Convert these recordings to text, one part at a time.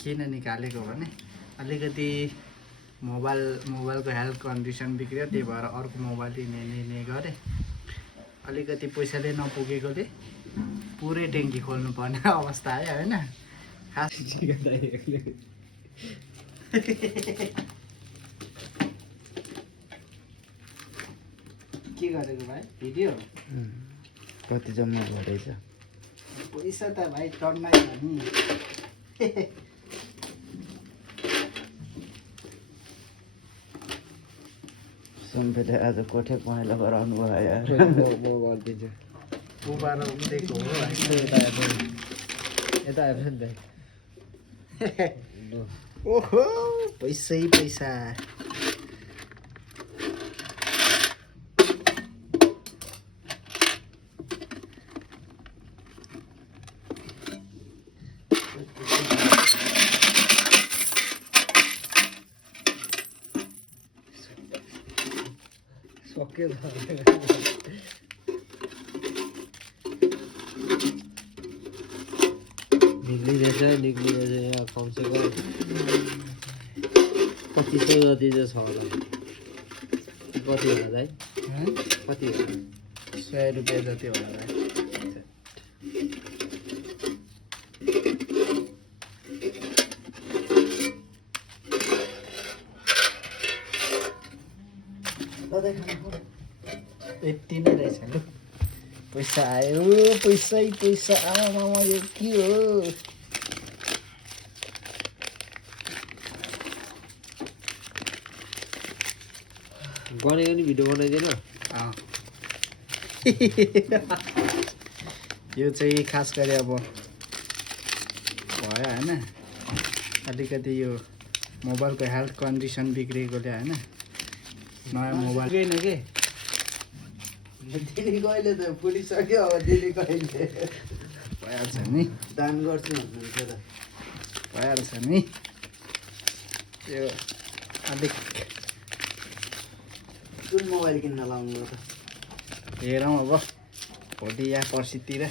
किन निकालेको भने अलिकति मोबाइलको हेल्थ कन्डिसन बिग्रियो, त्यही भएर अर्को मोबाइल लिने गरेँ। अलिकति पैसाले नपुगेकोले पुरै ट्याङ्की खोल्नु पर्ने अवस्था आयो होइन। खास के गरेको भाइ भिडियो कति जम्मा भएछ पैसा त भाइ टन्नै छ नि। सुनपेटे आज कोठे पहेँलो गराउनु भयो यार। म गरिदिन्छु। उबाट उठेको हो यता हेर्छ नि त। ओहो पैसै पैसा। सक्यो त। निक्लिरहेछ यहाँ कमसेकम 2500 जति चाहिँ छ होला। कति होला दाइ? कति होला? 100 रुपियाँ जति होला भाइ। यति नै रहेछ लु, पैसा आयो, पैसै पैसा। आमामा यो के हो? गनेको नि भिडियो बनाइदिएन? यो चाहिँ खास गरी अब भयो होइन, अलिकति यो मोबाइलको हेल्थ कन्डिसन बिग्रेकोले होइन। नयाँ मोबाइल गएन के दिदी कहिले त फुलिसक्यो, अब दिदी कहिले भइहाल्छ नि, दान गर्छु भन्नुहुन्छ त। भइहाल्छ नि। यो अलिक कुन मोबाइल किन्न लाउनु त? हेरौँ अब भोलि या पर्सितिर।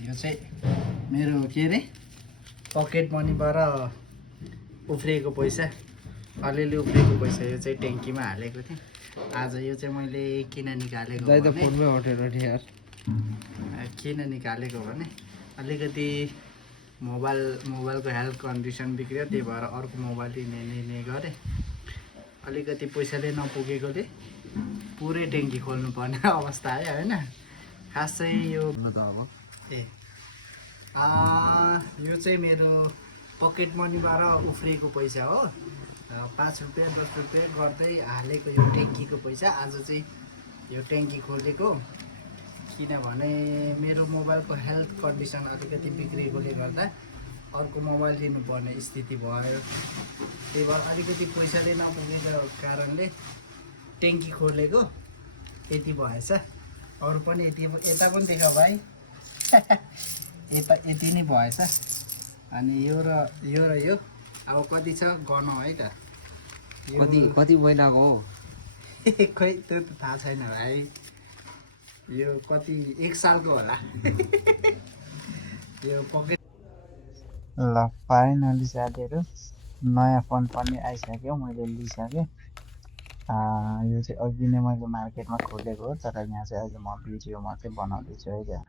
यो चाहिँ मेरो के अरे पकेट मनीबाट उफ्रिएको पैसा, अलिअलि उफ्रिएको पैसा। यो चाहिँ ट्याङ्कीमा हालेको थिएँ आज। यो चाहिँ मैले किन निकालेको दाइ त भने फोनमै हटेर नि यार। किन निकालेको भने अलिकति मोबाइलको हेल्थ कन्डिसन बिग्रियो, त्यही भएर अर्को मोबाइल लिने गरेँ। अलिकति पैसाले नपुगेकोले पुरै ट्याङ्की खोल्नु पर्ने अवस्था आयो होइन। खास चाहिँ यो त अब यो चाहिँ मेरो पकेट मनीबाट उफ्रिएको पैसा हो। 5 रुपियाँ 10 रुपियाँ गर्दै हालेको यो ट्याङ्कीको पैसा। आज चाहिँ यो ट्याङ्की खोलेको किनभने मेरो मोबाइलको हेल्थ कन्डिसन अलिकति बिग्रेकोले गर्दा अर्को मोबाइल लिनुपर्ने स्थिति भयो। त्यही भएर अलिकति पैसाले नपुगेको कारणले ट्याङ्की खोलेको यति भएछ। अरू पनि यता पनि देख भाइ, यति नै भएछ। अनि यो र यो अब कति छ गर्नु है त। कति महिनाको हो? खोइ त्यो त थाहा छैन भाइ। यो कति 1 सालको होला। यो पकेट। ल फाइनली साथीहरू नयाँ फोन पनि आइसक्यो, मैले लिइसकेँ। यो चाहिँ अघि नै मैले मार्केटमा खोलेको हो, तर यहाँ चाहिँ अहिले म भिडियो मात्रै बनाउँदैछु है।